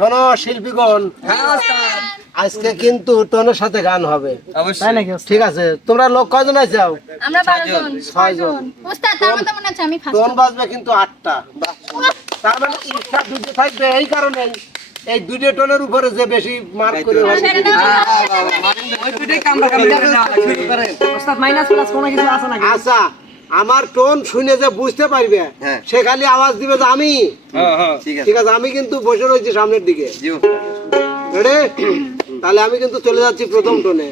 শোনো শিল্পীগণ আজকে কিন্তু টোনের সাথে গান হবে তাই নাকি ঠিক আছে তোমরা লোক কয়জন আইছাও আমরা বারো জন ছয়জন ওস্তাদ তার মধ্যে মনে হচ্ছে আমি ফার্স্ট টোন বাজবে কিন্তু আটটা তার মানে ইচ্ছা দুটো থাকবে এই কারণে এই দুটো টোনের উপরে যে বেশি মার্ক করে ওস্তাদ মাইনাস প্লাস কোনো কিছু আছে নাকি আচ্ছা আমার টোন শুনে যে বুঝতে পারবে সে খালি আওয়াজ দিবে যে আমি। ঠিক আছে। আমি কিন্তু বসে রয়েছি সামনের দিকে। তাহলে আমি কিন্তু চলে যাচ্ছি প্রথম টোনে।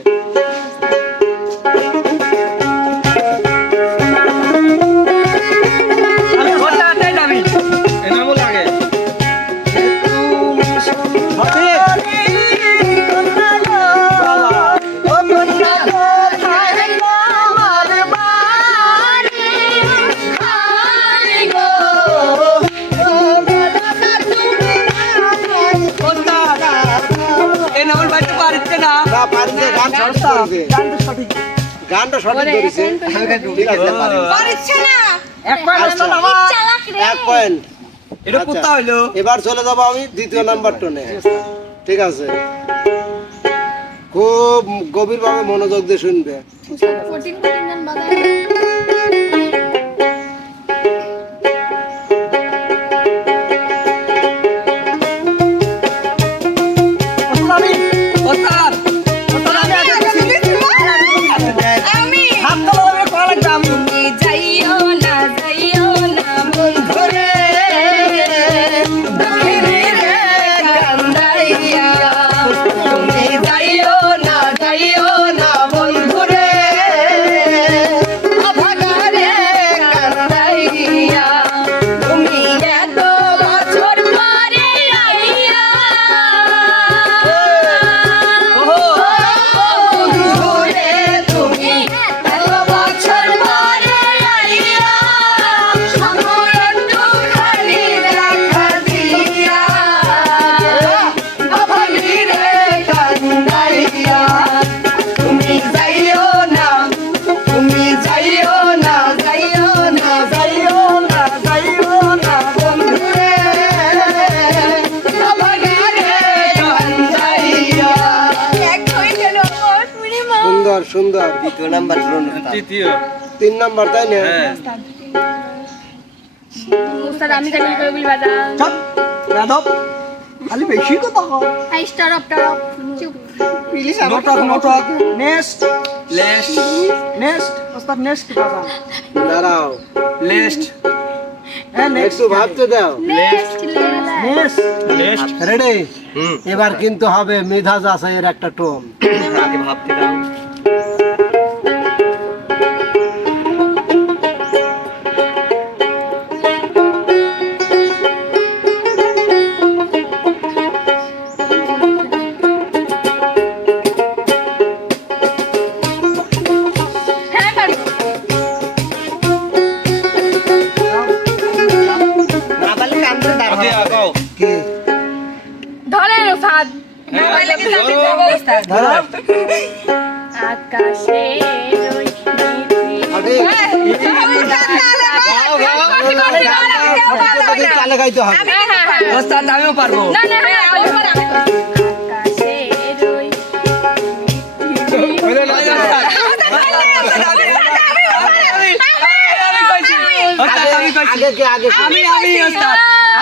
গান সঠিক। গানটা সঠিক করেছে ঠিক আছে এক পয়েন্ট পয়েন্ট এটা কোথা হইল। এবার চলে যাব আমি দ্বিতীয় নাম্বার টোনে। ঠিক আছে। খুব গভীর ভাবে মনোযোগ দিয়ে শুনবে। সুন্দর। দ্বিতীয় নাম্বার তৃতীয়। তিন নাম্বার তাই না? উস্তাদ আমি কেমন করে বলি বাজা চপ যাদব খালি বেশি কথা কও। আই স্টার অফ টার অফ চুপ প্লিজ নটক নটক নেক্সট লেস্ট নেক্সট নেক্সট কি কথা দাঁড়াও। লেস্ট হ্যাঁ নেক্সট ভাবতে দাও। নেক্সট নেক্সট লেস্ট রেডি এবার কিন্তু হবে মেধাজ আছে এর একটা টোন। ভাবতে দাও। আকাশে আমিও পারব হ্যাঁ আগে আগে? আমি আমি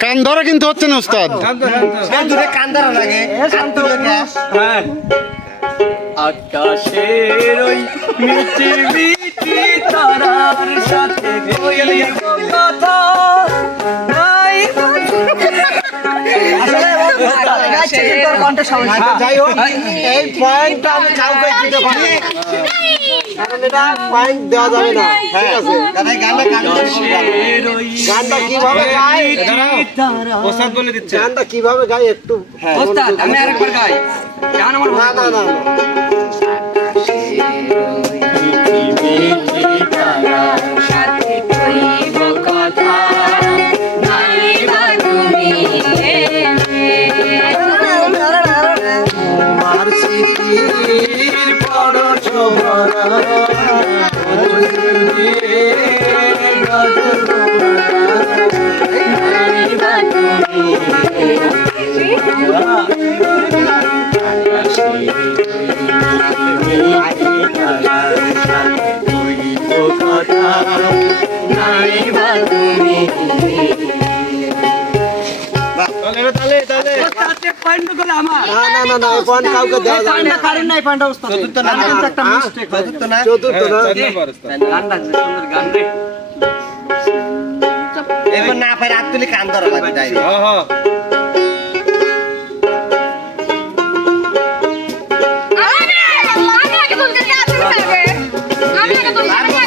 কান ধরা কিন্তু হচ্ছে না উস্তাদ দূরে কান্দারা লাগে আকাশের ওই মিটি মিটি তারার সাথে কথা। কিন্তু সমস্যা। আচ্ছা যাই হোক এই পয়েন্টটা আমি কাউকে দিতে পারি কারণ এটা পয়েন্ট দেওয়া যাবে না। ঠিক আছে। দাদা গানটা কান্দর গানটা কীভাবে গায়? দাঁড়াও। ওস্তাদ বলে দিচ্ছে। গানটা কীভাবে গায়? একটু ওস্তাদ আমি আরেকবার গাই। গান আমার না না না না না না না এই পয়েন্ট কাউকে দেওয়া যাবে না কারণ নাই পয়েন্ট ওস্তাদ চতুর্থ না আমি কিন্তু একটা হ্যাঁ? মিস্টেক চতুর্থ না চতুর্থ না চার নম্বর ওস্তাদ গানটা যে সুন্দর গান রে এবার না পারে হাত তুলে কান ধরা লাগবে তাই হ্যাঁ হ্যাঁ আমি আগে তুলতে কে আছে আগে আমি আগে তুলতে আমি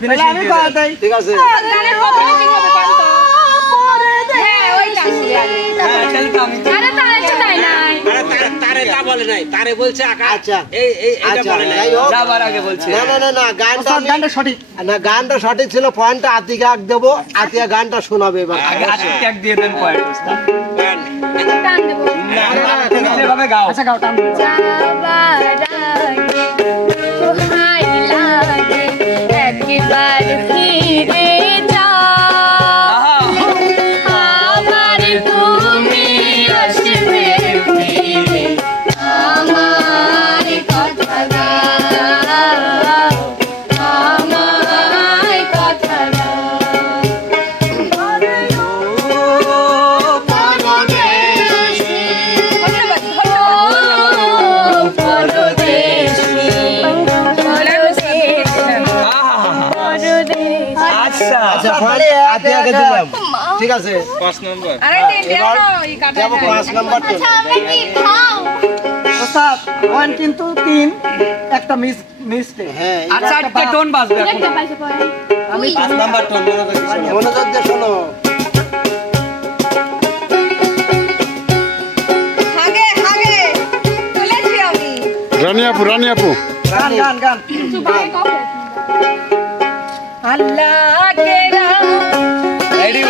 ফিনিশিং আমি কথা ঠিক আছে গানের কথা কি হবে পান তো হ্যাঁ ওইটা হ্যাঁ চল তো আমি আরে তাহলে তো তাই নাই তারে তা বলে নাই তারে বলছে আকাশ আচ্ছা এই এই এটা আচ্ছা বলে নাই যাবার আগে বলছি না না না না গানটা গানটা সঠিক না গানটা সঠিক ছিল পয়েন্টটা আতিকা দেবো আতিয়া গানটা শোনাবে এবার আগে আজকে ট্যাগ দিয়ে দেন পয়েন্ট টান দেবো গাও আচ্ছা গাও টান যাবার আগে একবার আচ্ছা আচ্ছা পয়েন্ট আতিয়াকে দিলাম। ঠিক আছে। পাঁচ নম্বর। এবার যাব পাঁচ নাম্বার তো ওস্তাদ ওয়ান কিন্তু তিন একটা মিস মিস্টেক হ্যাঁ আর চারটে টোন বাজবে এখন। আমি পাঁচ নাম্বার টোন করছি মনোযোগ দিয়ে শোনো। হাগে হাগে। তুলেছি আমি। রানী আপু রানী আপু। গান গান গান। আল্লাহ কে রেডি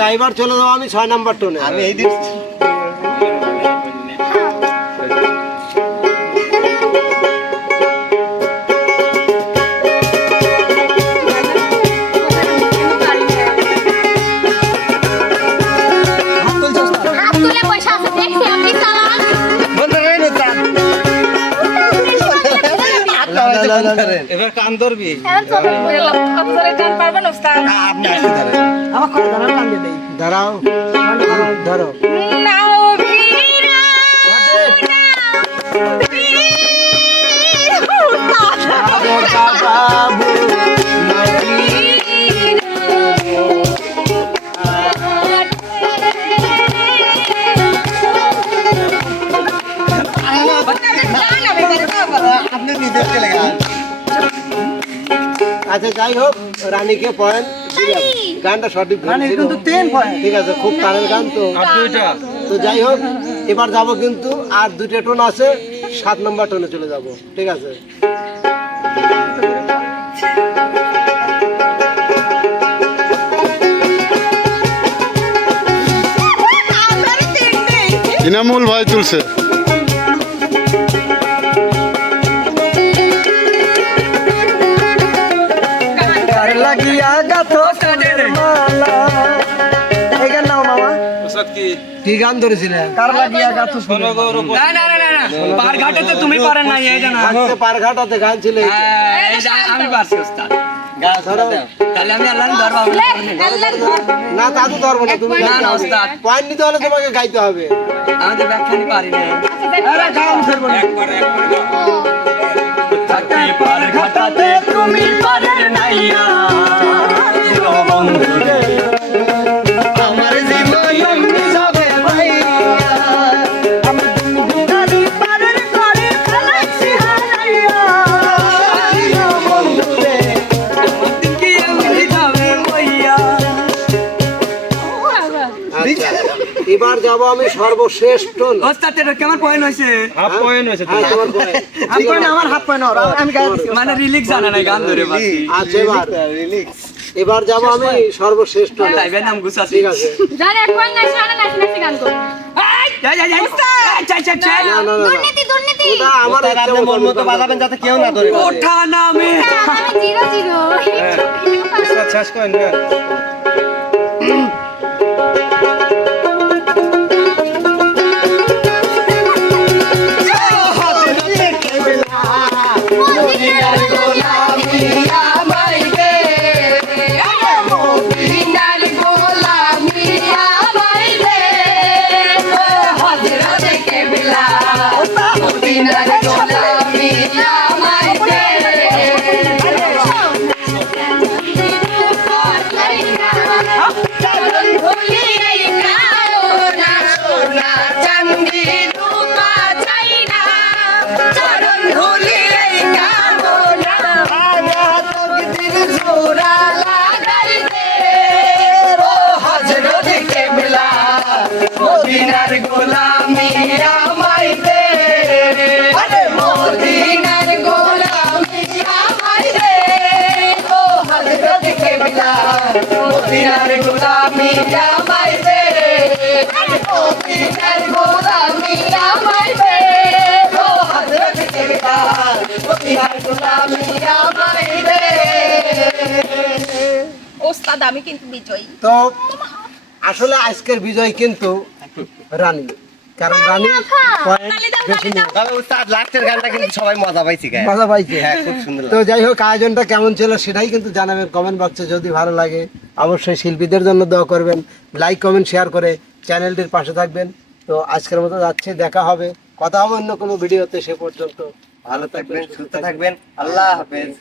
ওস্তাদ আচ্ছা চলে যাব আমি ছয় নাম্বার টোনে আমি এই দিন এবার কান ধরবি। টান পারবেন আপনি ধরেন। আমার কথা দাঁড়ান কান দিয়ে দাঁড়াও ধরো। নাও ভিড়া আপনি যাই হোক রানীকে পয়েন্ট গানটা সঠিক কিন্তু তিন পয়েন্ট ঠিক আছে খুব টানের গান তো। তো যাই হোক এবার যাব কিন্তু আর দুইটা টোন আছে সাত নম্বর টোনে চলে যাব। ঠিক আছে? ইনামুল ভাই তুলছে। কি গান ধরেছিলেন কার লাগিয়া ফুলের ষোলো না না না না না। পারঘাটে তুমি পারেন না এইটা না। আজকে পারঘাটাতে গান ছিল এই। হ্যাঁ, আমি পারছি ওস্তাদ। ধরো। তাহলে আমি আল্লাহর ঘর না তা তো ধরবো না তুমি না, গাইতে না, হবে। ওস্তাদ। পয়েন্ট নিতে হলে তোমাকে গাইতে হবে। আমাদের ব্যাখ্যানি পারি না আরে গাও ফেরবো না। থাকতে পারঘাটাতে তুমি পারেন নাইয়া। আমি সর্বশ্রেষ্ঠ ওস্তাদ এটা কেমন পয়েন্ট হয়েছে? হাফ পয়েন্ট হয়েছে হ্যাঁ তোমার হাফ পয়েন্ট আমার হাফ পয়েন্ট আমি গায়ে মানে রিলিক্স জানা নাই গান ধরে বাকি আচ্ছা এবার এবার যাব আমি সর্বশ্রেষ্ঠ লাইভের নাম গুছাছি ঠিক আছে। যার এক পয়েন্ট নাই সারা নাচি নাচি গান কেউ না ধরে ওঠা নামে। Zero zero. শেষ করেন না মদিনার গোলামি আমায় দে গোলামি আমায় ও হযরত আমি কিন্তু বিজয়ী। তো আসলে আজকের বিজয় কিন্তু রানী। কারণ রানী পয়েন্ট বেশি নিয়ে তবে উস্তাদ লাস্টের গানটা কিন্তু সবাই মজা পাইছি মজা পাইছে। হ্যাঁ খুব সুন্দর তো যাই হোক আয়োজনটা কেমন ছিল সেটাই কিন্তু জানাবেন কমেন্ট বক্সে যদি ভালো লাগে। অবশ্যই শিল্পীদের জন্য দোয়া করবেন। লাইক কমেন্ট শেয়ার করে চ্যানেলটির পাশে থাকবেন। তো আজকের মতো যাচ্ছে দেখা হবে কথা হবে অন্য কোনো ভিডিওতে। সে পর্যন্ত ভালো থাকবেন সুস্থ থাকবেন। আল্লাহ হাফেজ।